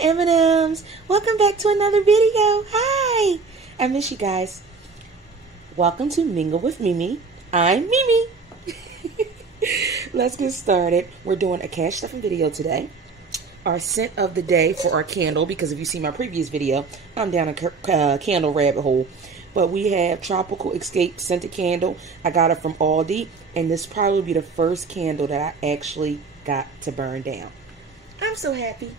M&Ms. Welcome back to another video. Hi. I miss you guys. Welcome to Mingle with Mimi. I'm Mimi. Let's get started. We're doing a cash stuffing video today. Our scent of the day for our candle, because if you see my previous video, I'm down a candle rabbit hole. But we have Tropical Escape scented candle. I got it from Aldi, and this probably will be the first candle that I actually got to burn down. I'm so happy.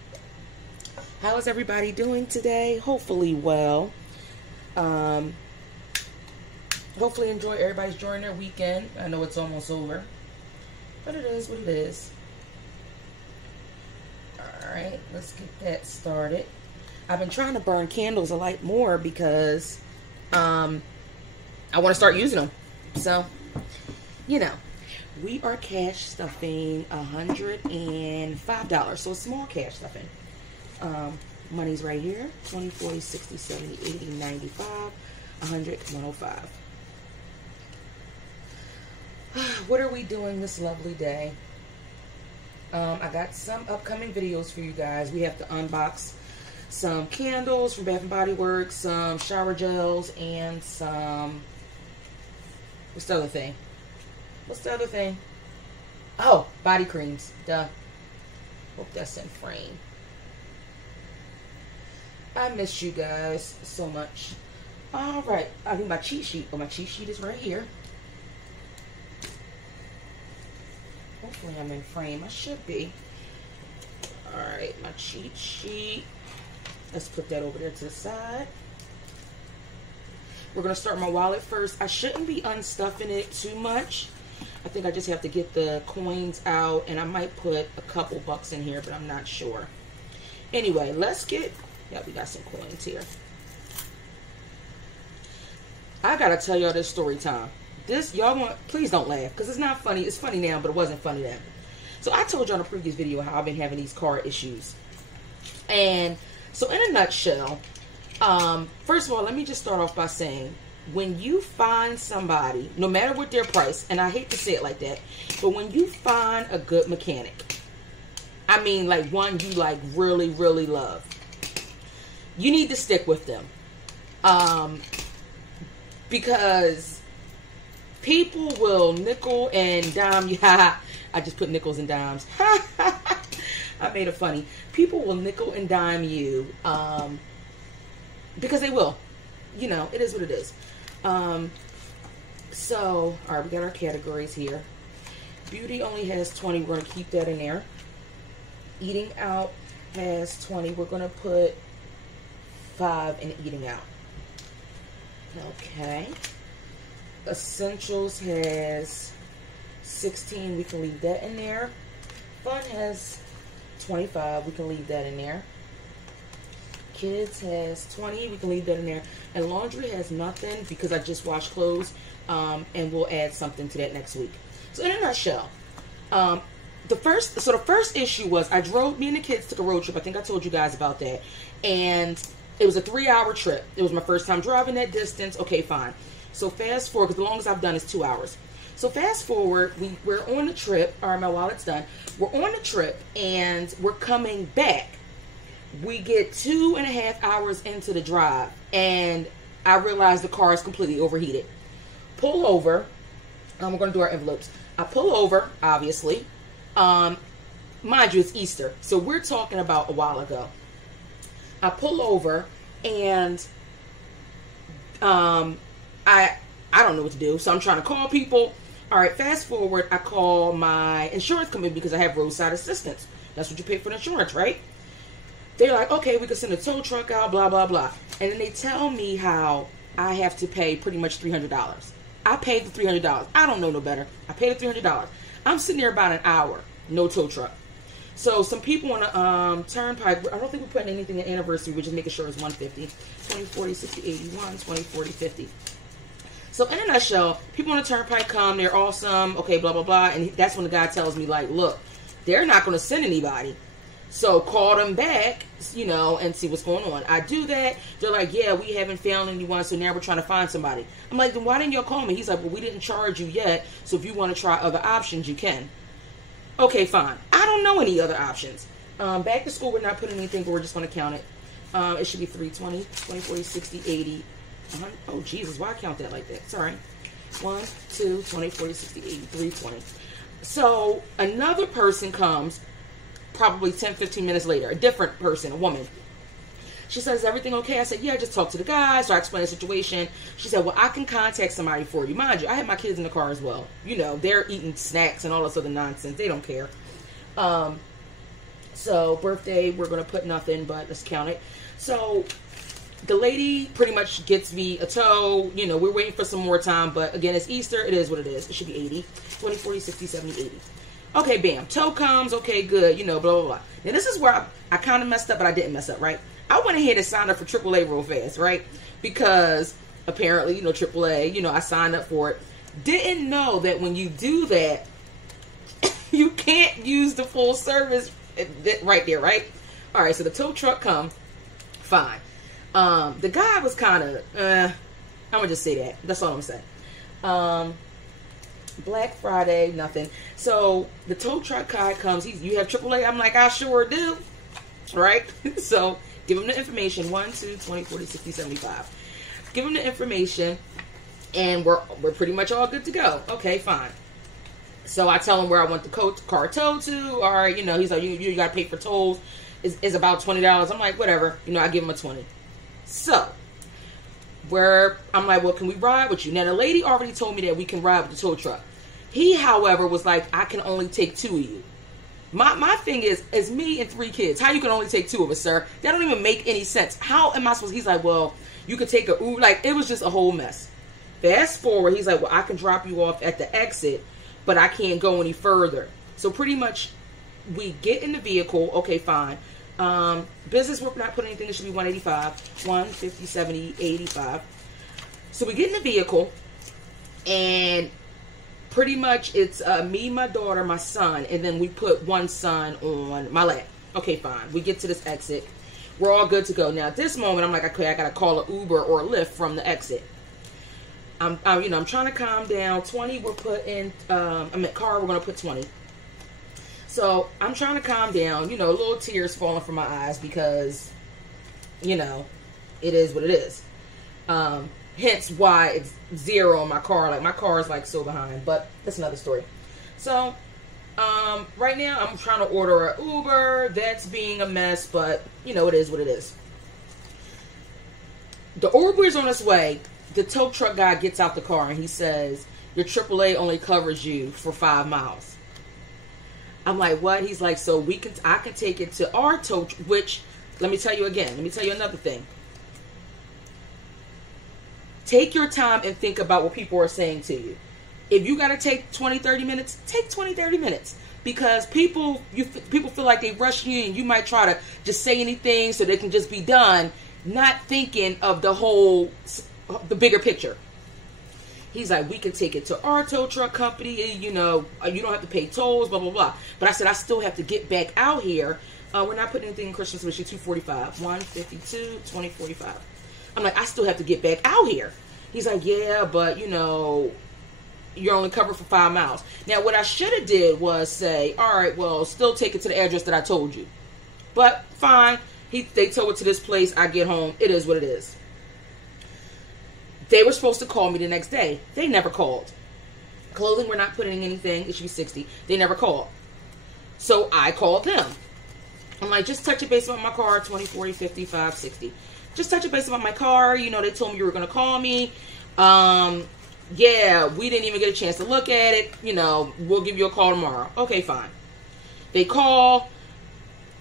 How is everybody doing today? Hopefully well. Hopefully everybody's enjoying their weekend. I know it's almost over, but it is what it is. Alright, let's get that started. I've been trying to burn candles a lot more because I want to start using them. So, you know, we are cash stuffing $105. So a small cash stuffing. Money's right here. 20, 40, 60, 70, 80, 95, 100, 105. What are we doing this lovely day? I got some upcoming videos for you guys. We have to unbox some candles from Bath & Body Works, some shower gels, and some... What's the other thing? What's the other thing? Oh, body creams. Duh. Hope that's in frame. I miss you guys so much. Alright, I need my cheat sheet. Oh, my cheat sheet is right here. Hopefully I'm in frame. I should be. Alright, my cheat sheet. Let's put that over there to the side. We're going to start my wallet first. I shouldn't be unstuffing it too much. I think I just have to get the coins out, and I might put a couple bucks in here, but I'm not sure. Anyway, let's get... Yeah, we got some coins here. I gotta tell y'all this story time. This, y'all want, please don't laugh, because it's not funny. It's funny now, but it wasn't funny then. So I told y'all in a previous video how I've been having these car issues. And so in a nutshell, first of all, let me just start off by saying, when you find somebody, no matter what their price, and I hate to say it like that, but when you find a good mechanic, I mean like one you like really, really love, you need to stick with them. Because people will nickel and dime you. I just put nickels and dimes. I made it funny. People will nickel and dime you because they will. You know, it is what it is. So, all right, we got our categories here. Beauty only has 20. We're going to keep that in there. Eating out has 20. We're going to put 5 in eating out. Okay. Essentials has 16. We can leave that in there. Fun has 25. We can leave that in there. Kids has 20. We can leave that in there. And laundry has nothing because I just washed clothes. And we'll add something to that next week. So in a nutshell, the first issue was me and the kids took a road trip. I think I told you guys about that. And it was a 3-hour trip. It was my first time driving that distance. Okay, fine. So fast forward, because the longest I've done is 2 hours. So fast forward, we're on the trip. All right, my wallet's done. We're on the trip, and we're coming back. We get 2.5 hours into the drive, and I realize the car is completely overheated. Pull over. We're going to do our envelopes. I pull over, obviously. Mind you, it's Easter. So we're talking about a while ago. I pull over, and I don't know what to do, so I'm trying to call people. All right, fast forward, I call my insurance company because I have roadside assistance. That's what you pay for the insurance, right? They're like, okay, we can send a tow truck out, blah, blah, blah. And then they tell me how I have to pay pretty much $300. I paid the $300. I don't know no better. I paid the $300. I'm sitting there about an hour, no tow truck. So some people on the turnpike, I don't think we're putting anything in anniversary. We're just making sure it's 150, 20, 40, 60, 81, 20, 40, 50. So in a nutshell, people on the turnpike come, they're awesome, okay, blah, blah, blah. And that's when the guy tells me, like, look, they're not going to send anybody. So call them back, you know, and see what's going on. I do that. They're like, yeah, we haven't found anyone, so now we're trying to find somebody. I'm like, then why didn't y'all call me? He's like, well, we didn't charge you yet, so if you want to try other options, you can. Okay, fine. I don't know any other options. Back to school, we're not putting anything, but we're just going to count it. It should be 320, 20, 40, 60, 80, 100. Oh, Jesus, why count that like that? Sorry. 1, 2, 20, 40, 60, 80, 320. So another person comes probably 10, 15 minutes later. A different person, a woman. She says, is everything okay? I said, yeah, I just talked to the guy. So I explained the situation. She said, well, I can contact somebody for you. Mind you, I have my kids in the car as well. You know, they're eating snacks and all this other nonsense. They don't care. So birthday, we're going to put nothing, but let's count it. So the lady pretty much gets me a tow. You know, we're waiting for some more time. But again, it's Easter. It is what it is. It should be 80, 20, 40, 60, 70, 80. Okay, bam. Tow comes. Okay, good. You know, blah, blah, blah. Now, this is where I kind of messed up, but I didn't mess up, right? I went ahead and signed up for AAA real fast, right? Because apparently, you know, AAA, you know, I signed up for it. Didn't know that when you do that, you can't use the full service right there, right? All right, so the tow truck come. Fine. The guy was kind of, I'm going to just say that. That's all I'm going to say. Black Friday, nothing. So the tow truck guy comes. You have AAA? I'm like, I sure do. Right? So give him the information. 1, 2, 20, 40, 60, 75. Give him the information, and we're pretty much all good to go. Okay, fine. So I tell him where I want the car towed to. All right, you know, he's like, you got to pay for tolls. It's about $20. I'm like, whatever. You know, I give him a 20. So I'm like, well, can we ride with you? Now, the lady already told me that we can ride with the tow truck. He, however, was like, I can only take 2 of you. My thing is, it's me and 3 kids. How you can only take 2 of us, sir? That don't even make any sense. How am I supposed? He's like, well, you could take a Uber. Like, it was just a whole mess. Fast forward, he's like, well, I can drop you off at the exit, but I can't go any further. So pretty much, we get in the vehicle. Okay, fine. Business, we're not putting anything. It should be 185, 150, 70, 85. So we get in the vehicle, and pretty much it's me, my daughter, my son, and then we put one son on my lap. Okay, fine. We get to this exit. We're all good to go. Now, at this moment, I'm like, okay, I got to call an Uber or a Lyft from the exit. I'm trying to calm down. 20, we're putting, I'm at car, we're going to put 20. So I'm trying to calm down, you know, little tears falling from my eyes because, you know, it is what it is. Hence why it's 0 on my car. Like, my car is like so behind, but that's another story. So, right now I'm trying to order an Uber. That's being a mess, but you know, it is what it is. The Uber is on its way. The tow truck guy gets out the car and he says, your AAA only covers you for 5 miles. I'm like, what? He's like, so I can take it to our tow, which, let me tell you another thing. Take your time and think about what people are saying to you. If you got to take 20, 30 minutes, take 20, 30 minutes. Because people feel like they rush you and you might try to just say anything so they can just be done, not thinking of the bigger picture. He's like, we can take it to our tow truck company, you know, you don't have to pay tolls, blah, blah, blah. But I said, I still have to get back out here. We're not putting anything in Christmas, which is 245, 152, 2045. I'm like, I still have to get back out here. He's like, yeah, but, you know, you're only covered for 5 miles. Now, what I should have did was say, all right, well, still take it to the address that I told you. But fine. They tow it to this place. I get home. It is what it is. They were supposed to call me the next day. They never called. Clothing, we're not putting anything. It should be 60. They never called. So I called them. I'm like, just touch it base on my car, 20, 40, 55, 60. Just touch it base on my car. You know, they told me you were going to call me. Yeah, we didn't even get a chance to look at it. You know, we'll give you a call tomorrow. Okay, fine. They call,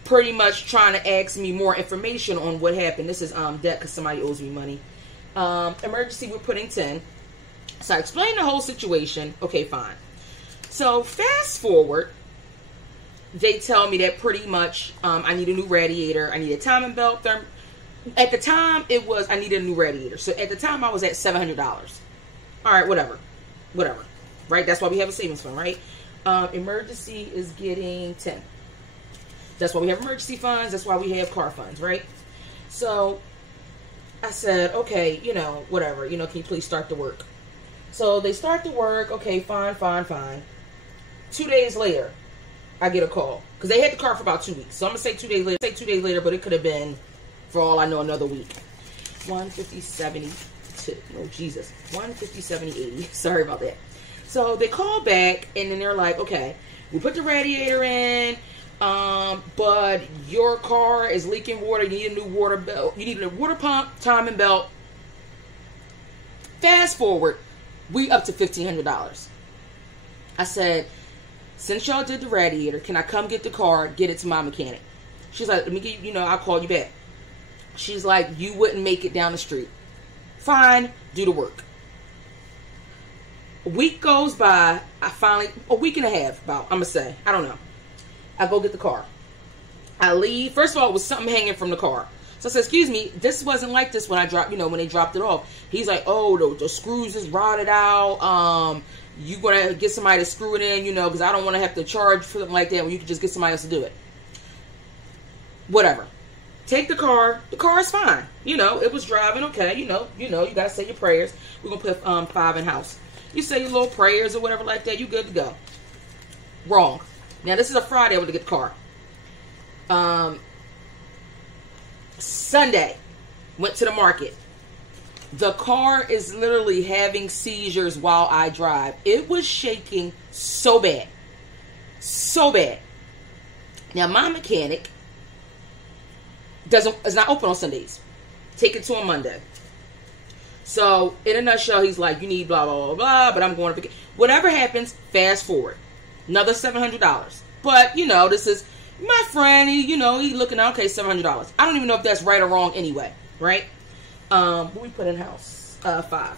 pretty much trying to ask me more information on what happened. This is debt because somebody owes me money. Emergency, we're putting 10. So I explained the whole situation. Okay, fine. So fast forward, they tell me that pretty much I need a new radiator. I need a timing belt. At the time, it was I needed a new radiator. So at the time, I was at $700. All right, whatever. Right? That's why we have a savings fund, right? Emergency is getting 10. That's why we have emergency funds. That's why we have car funds, right? So I said, okay, you know, whatever. You know, can you please start the work? So they start the work. Okay, fine. 2 days later, I get a call. Because they had the car for about 2 weeks. So I'm going to say 2 days later. Say 2 days later, but it could have been, for all I know, another week. 150.72. Oh, Jesus. 150.70.80. Sorry about that. So they call back, and then they're like, okay, we put the radiator in, but your car is leaking water. You need a new water belt. You need a water pump, timing belt. Fast forward, we up to $1,500. I said, since y'all did the radiator, can I come get the car, get it to my mechanic? She's like, let me get you, I'll call you back. She's like, you wouldn't make it down the street. Fine, do the work. A week goes by, a week and a half about, I'm going to say, I don't know. I go get the car. I leave. First of all, it was something hanging from the car. So I said, excuse me, this wasn't like this when I dropped, when they dropped it off. He's like, oh, the screws is rotted out. You going to get somebody to screw it in, because I don't want to have to charge for something like that when you can just get somebody else to do it. Whatever. Take the car. The car is fine. It was driving okay. You got to say your prayers. We're going to put 5 in house. You say your little prayers or whatever like that, you good to go. Wrong. Now, this is a Friday I went to get the car. Sunday, went to the market. The car is literally having seizures while I drive. It was shaking so bad. So bad. Now, my mechanic is not open on Sundays. Take it to a Monday. So, in a nutshell, he's like, you need blah, blah, blah, blah, but I'm going to... Whatever happens, fast forward. Another $700. But, this is my friend. He looking at, okay, $700. I don't even know if that's right or wrong anyway, right? What we put in house? 5.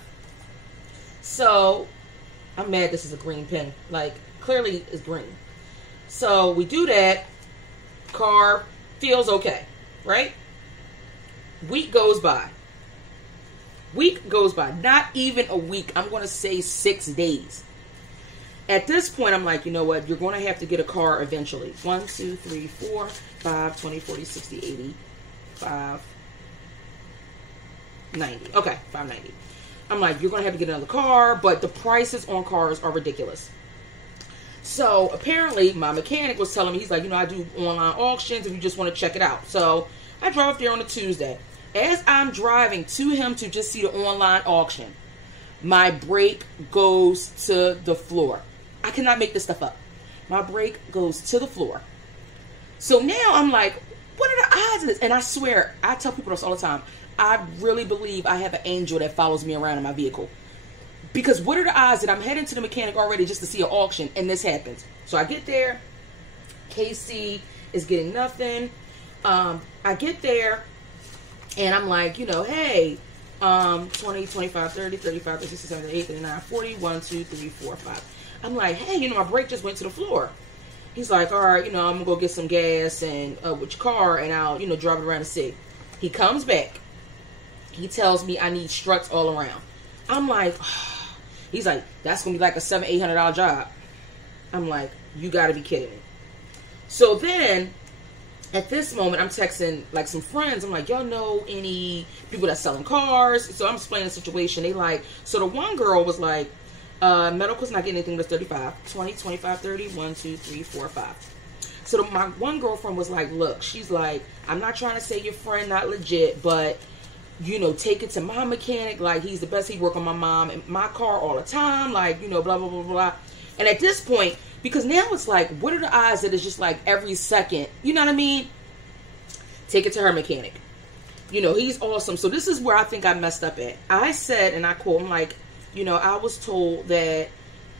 So, I'm mad this is a green pen. Like, clearly it's green. So, we do that. Car feels okay, right? Week goes by. Not even a week. I'm going to say 6 days. At this point, I'm like, you know what? You're going to have to get a car eventually. 1, 2, 3, 4, 5, 20, 40, 60, 80, 5, 90. Okay, 590. I'm like, you're going to have to get another car, but the prices on cars are ridiculous. So, apparently, my mechanic was telling me, he's like, I do online auctions if you just want to check it out. So, I drove up there on a Tuesday. As I'm driving to him to just see the online auction, my brake goes to the floor. I cannot make this stuff up. My brake goes to the floor. So now I'm like, what are the odds of this? And I swear, I tell people this all the time. I really believe I have an angel that follows me around in my vehicle. Because what are the odds that I'm heading to the mechanic already just to see an auction and this happens? So I get there. KC is getting nothing. I get there. And I'm like, hey, 20, 25, 30, 35, 36, 37, 38, 39, 40, 1, 2, 3, 4, 5. I'm like, hey, my brake just went to the floor. He's like, all right, I'm going to go get some gas and with your car and I'll, drive it around the city. He comes back. He tells me I need struts all around. I'm like, oh. He's like, that's going to be like a $700, $800 job. I'm like, you got to be kidding me. So then, at this moment, I'm texting like some friends. I'm like, y'all know any people that's selling cars? So I'm explaining the situation. They like, so the one girl was like, medical's not getting anything but 35, 20, 25, 30, 1, 2, 3, 4, 5. So my one girlfriend was like, look, she's like, I'm not trying to say your friend not legit, but take it to my mechanic. Like, he's the best. He work on my mom and my car all the time. Like, blah, blah, blah, blah. And at this point, because now it's like, what are the odds that it's just like every second, you know what I mean? Take it to her mechanic. He's awesome. So this is where I think I messed up at. I said, and I quote, I'm like, I was told that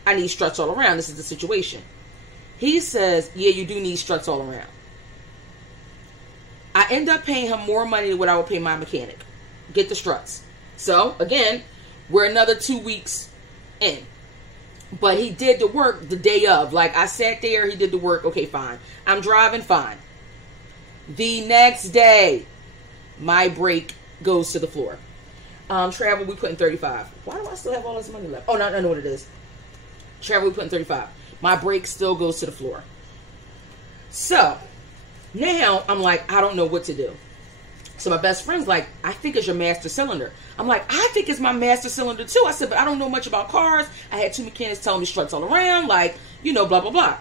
I need struts all around. This is the situation. He says, yeah, you do need struts all around. I end up paying him more money than what I would pay my mechanic. Get the struts. So, again, we're another 2 weeks in. But he did the work the day of. Like, I sat there, he did the work. Okay, fine. I'm driving, fine. The next day, my brake goes to the floor. Travel, we put in 35. Why do I still have all this money left? Oh, no, I know what it is. Travel, we put in 35. My brake still goes to the floor. So, now, I'm like, I don't know what to do. So my best friend's like, I think it's your master cylinder. I'm like, I think it's my master cylinder too. I said, but I don't know much about cars. I had 2 mechanics telling me struts all around, like, blah, blah, blah.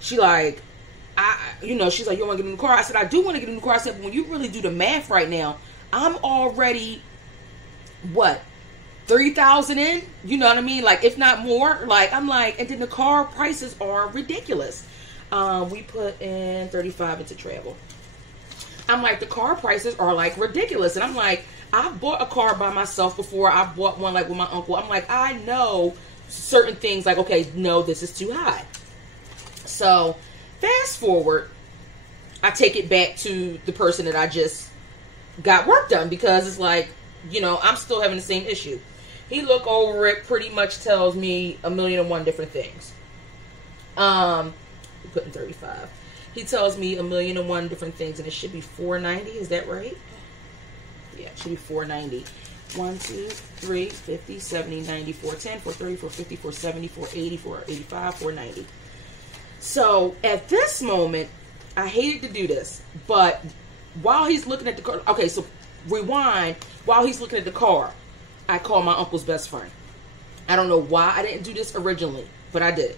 She like, she's like, you want to get a new car? I said, I do want to get a new car. I said, but when you really do the math right now, I'm already, what, 3,000 in? You know what I mean? Like, if not more. Like, I'm like, and then the car prices are ridiculous. We put in 35 into travel. I'm like, the car prices are like ridiculous. And I'm like, I've bought a car by myself before. I've bought one like with my uncle. I'm like, I know certain things like, okay, no, this is too high. So fast forward, I take it back to the person that I just got work done, because it's like, I'm still having the same issue. He look over it, pretty much tells me 1,000,001 different things. Putting 35. He tells me 1,000,001 different things, and it should be $490. Is that right? Yeah, it should be $490. 1, 2, 3, 50, 70, 90, 410, 430, 450, 470, 480, 485, 490. So at this moment, I hated to do this, but while he's looking at the car, okay, so rewind. While he's looking at the car, I call my uncle's best friend. I don't know why I didn't do this originally, but I did.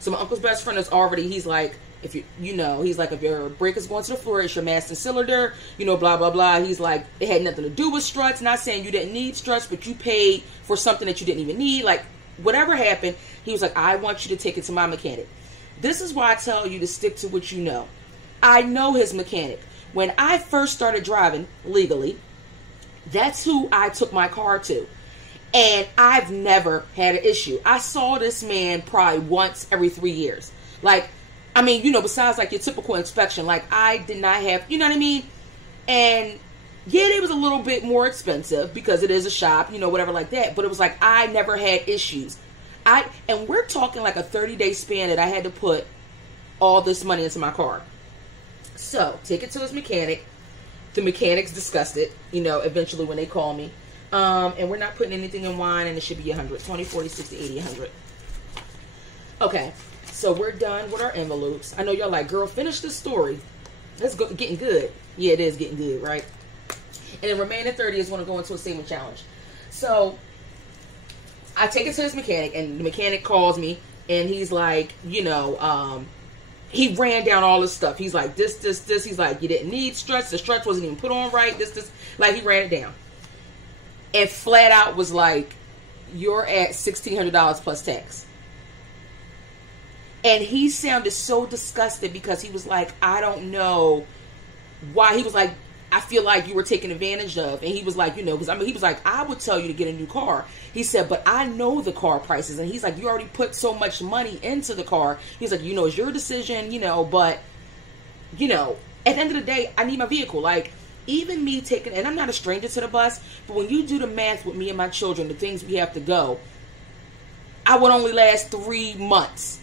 So my uncle's best friend is already, he's like, if he's like, if your brake is going to the floor, it's your master cylinder, blah, blah, blah. He's like, it had nothing to do with struts. Not saying you didn't need struts, but you paid for something that you didn't even need. Like, whatever happened, he was like, I want you to take it to my mechanic. This is why I tell you to stick to what you know. I know his mechanic. When I first started driving legally, that's who I took my car to. And I've never had an issue. I saw this man probably once every 3 years. Like, I mean, besides like your typical inspection, like I did not have, you know what I mean? And yeah, it was a little bit more expensive because it is a shop, whatever like that. But it was like, I never had issues. And we're talking like a 30-day span that I had to put all this money into my car. So, take it to his mechanic. The mechanic's disgusted, eventually when they call me. And we're not putting anything in wine, and it should be 100. 20, 40, 60, 80, 100. Okay, so we're done with our envelopes. I know y'all like, girl, finish this story. That's getting good. Yeah, it is getting good, right? And then remaining 30 is going to go into a saving challenge. So, I take it to his mechanic, and the mechanic calls me, and he's like, he ran down all this stuff. He's like, this. He's like, you didn't need struts. The struts wasn't even put on right. This. Like, he ran it down. And flat out was like, you're at $1,600 plus tax. And he sounded so disgusted because he was like, I don't know why. He was like, I feel like you were taken advantage of. And he was like, because he was like, I would tell you to get a new car. He said, but I know the car prices. And he's like, you already put so much money into the car. He's like, it's your decision, but, at the end of the day, I need my vehicle. Like, even me taking, and I'm not a stranger to the bus, but when you do the math with me and my children, the things we have to go, I would only last 3 months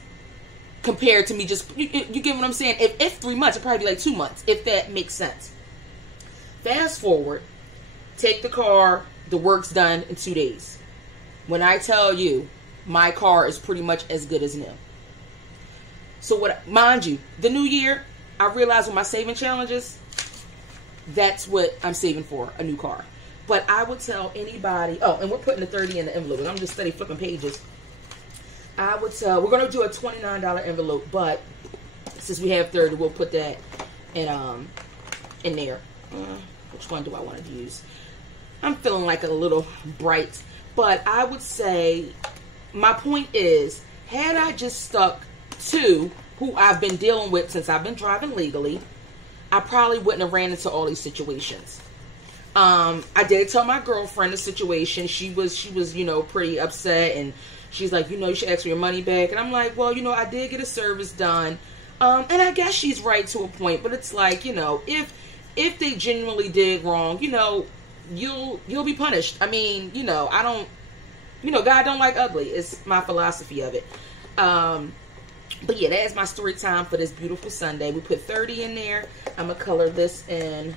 compared to me just, you get what I'm saying? If 3 months, it'd probably be like 2 months, if that makes sense. Fast forward, take the car, the work's done in 2 days. When I tell you, my car is pretty much as good as new. So mind you, the new year, I realized with my saving challenges, that's what I'm saving for, a new car. But I would tell anybody, and we're putting the 30 in the envelope, and I'm just steady flipping pages. I would tell, we're going to do a $29 envelope, but since we have 30, we'll put that in there. Which one do I want to use? I'm feeling like a little bright. But I would say, my point is, had I just stuck to who I've been dealing with since I've been driving legally, I probably wouldn't have ran into all these situations. I did tell my girlfriend the situation. She was, pretty upset, and she's like, you should ask for your money back. And I'm like, well, I did get a service done. And I guess she's right to a point, but it's like, if they genuinely did wrong, you'll be punished. I mean, I don't, God don't like ugly. It's my philosophy of it. But yeah, that is my story time for this beautiful Sunday. We put 30 in there. I'm going to color this in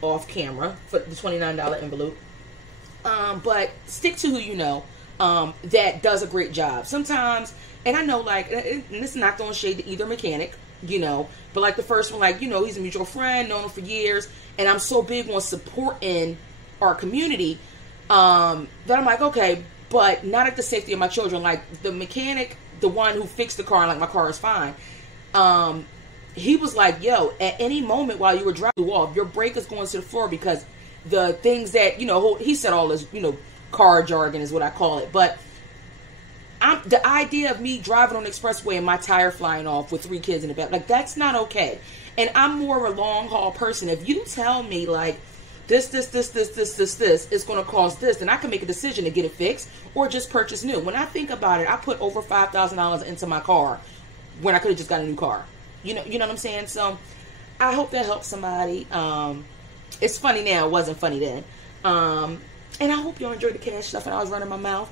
off camera for the $29 envelope. But stick to who you know that does a great job. Sometimes, and I know, like, and this is not throwing shade to either mechanic, but like the first one, like, he's a mutual friend, known him for years, and I'm so big on supporting our community that I'm like, okay, but not at the safety of my children. Like, the mechanic, the one who fixed the car, and like, my car is fine, he was like, yo, at any moment while you were driving the wall, your brake is going to the floor because the things that, you know, he said all this, you know, car jargon is what I call it. But the idea of me driving on the expressway and my tire flying off with 3 kids in the back, like, that's not okay. And I'm more of a long haul person. If you tell me like this is going to cost this, then I can make a decision to get it fixed or just purchase new. When I think about it, I put over $5,000 into my car when I could have just got a new car. You know what I'm saying? So I hope that helps somebody. It's funny now. It wasn't funny then. And I hope you enjoyed the cash stuff and I was running my mouth.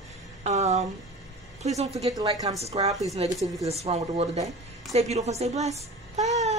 Please don't forget to like, comment, subscribe. Please negativity because it's wrong with the world today. Stay beautiful and stay blessed. Bye.